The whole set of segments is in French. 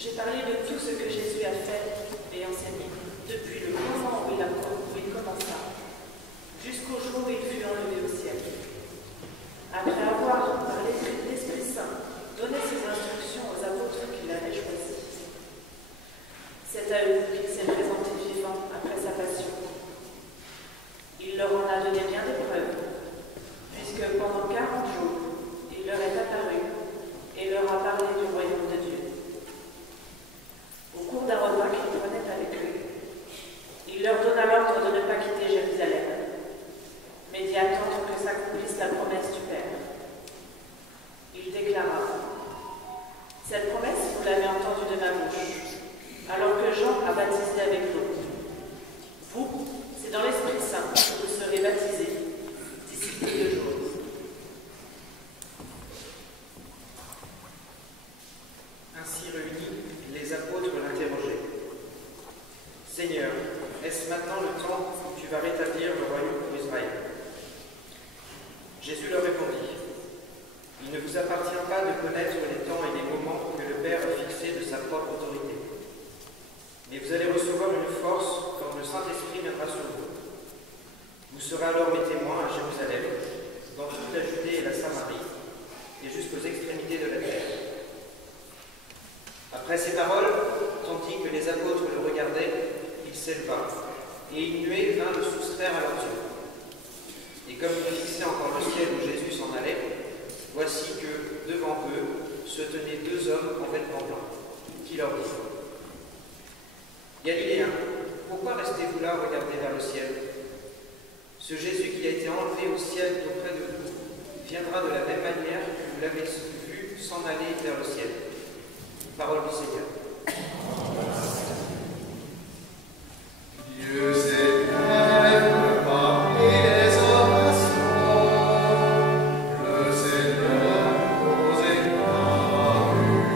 J'ai parlé de tout ce que Jésus a fait et enseigné, depuis le moment où il commença, jusqu'au jour où il fut enlevé au ciel. Après avoir, par l'Esprit Saint, donné ses instructions aux apôtres qu'il avait choisis. C'est à eux qu'il s'est présenté vivant après sa passion. Il leur en a donné bien des preuves, puisque pendant 40 jours, il leur est apparu et leur a parlé du royaume de Dieu. Au cours d'un repas qu'il prenait avec eux, il leur donna l'ordre de ne pas quitter Jérusalem, mais d'y attendre que s'accomplisse la promesse du Père. Il déclara: « Cette promesse, vous l'avez entendue de ma bouche, alors que Jean a baptisé avec l'eau. Vous, c'est dans l'Esprit Saint que vous serez baptisés d'ici peu de jours. » Ainsi réunis, les apôtres l'interrogeaient. « Seigneur, est-ce maintenant le temps où tu vas rétablir le royaume pour Israël ?» Jésus leur répondit: « Il ne vous appartient pas de connaître les temps et les moments que le Père a fixés de sa propre autorité. Mais vous allez recevoir une force quand le Saint-Esprit viendra sur vous. Vous serez alors mes témoins à Jérusalem, dans toute la Judée et la Samarie, et jusqu'aux extrémités de la terre. » Après ces paroles, tandis que les apôtres le regardaient, il s'éleva, et une nuée vint le soustraire à leurs yeux. Et comme ils fixaient encore le ciel où Jésus s'en allait, voici que, devant eux, se tenaient deux hommes en vêtements blancs, qui leur dirent: « Galiléens, pourquoi restez-vous là, regardez vers le ciel? Ce Jésus qui a été enlevé au ciel auprès de vous viendra de la même manière que vous l'avez vu s'en aller vers le ciel. » Parole du Seigneur. Dieu s'élève parmi les nations, le Seigneur posera une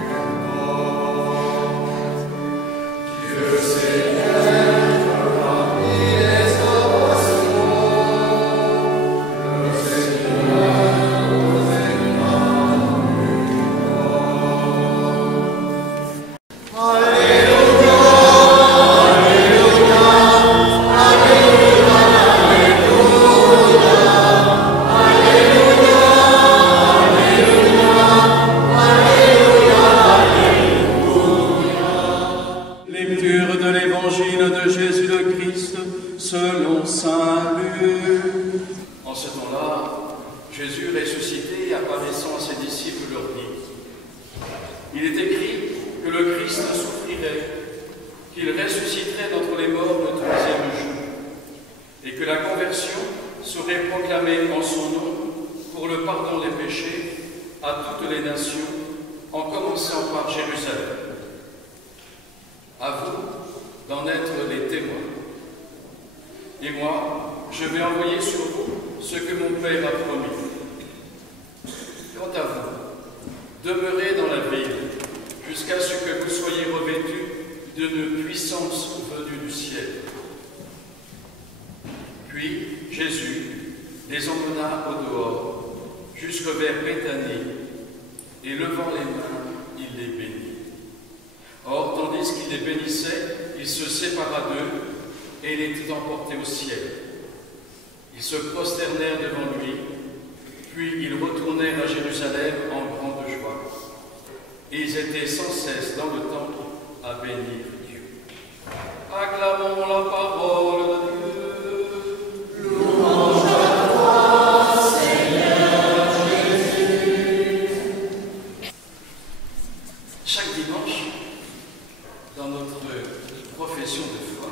porte. Dieu s'élève parmi les nations, le Seigneur posera une porte. Alléluia. Lecture de l'Évangile de Jésus le Christ selon saint Luc. En ce temps-là, Jésus ressuscité, apparaissant à ses disciples, leur dit: « Il est écrit que le Christ souffrirait, qu'il ressusciterait d'entre les morts le troisième jour, et que la conversion serait proclamée en son nom pour le pardon des péchés à toutes les nations, en commençant par Jérusalem. À vous d'en être les témoins. Et moi, je vais envoyer sur vous ce que mon Père a promis. Quant à vous, demeurez dans la ville jusqu'à ce que vous soyez revêtus d'une puissance venue du ciel. » Puis Jésus les emmena au dehors, jusque vers Béthanie, et levant les mains, il les bénit. Or, tandis qu'il les bénissait, il se sépara d'eux, et il était emporté au ciel. Ils se prosternèrent devant lui, puis ils retournèrent à Jérusalem en grande joie. Et ils étaient sans cesse dans le temple à bénir Dieu. Acclamons la parole de Dieu. Louange à toi, Seigneur Jésus. Chaque dimanche, dans notre profession de foi,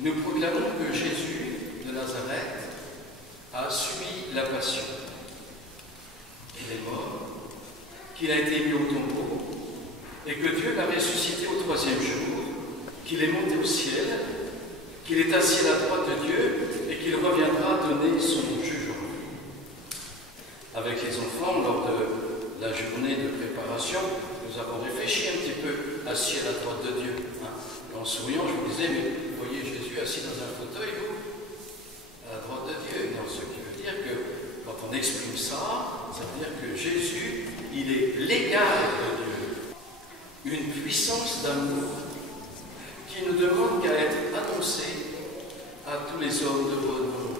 nous proclamons que Jésus de Nazareth a subi la passion. Il est mort, qu'il a été mis au tombeau, et que Dieu l'a ressuscité au troisième jour, qu'il est monté au ciel, qu'il est assis à la droite de Dieu, et qu'il reviendra donner son jugement. Avec les enfants, lors de la journée de préparation, nous avons réfléchi un petit peu, assis à la droite de Dieu. En souriant, je vous disais, mais vous voyez Jésus assis dans un fauteuil, vous, à la droite de Dieu. Non, ce qui veut dire que quand on exprime ça, ça veut dire que Jésus, il est l'égal de Dieu. une puissance d'amour qui ne demande qu'à être annoncée à tous les hommes de bonne volonté.